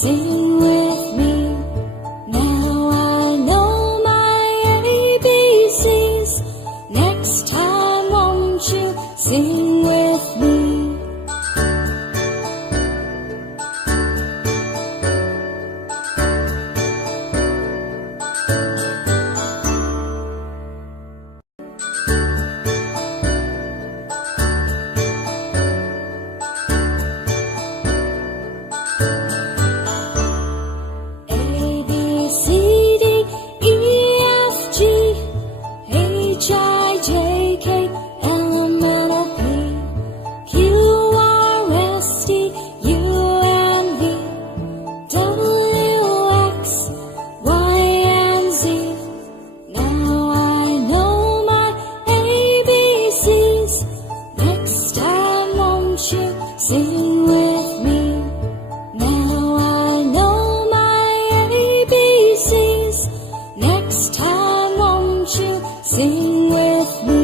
Sing with me. Now I know my ABCs. Next time won't you sing with me? Sing with me. Now I know my ABCs. Next time won't you sing with me?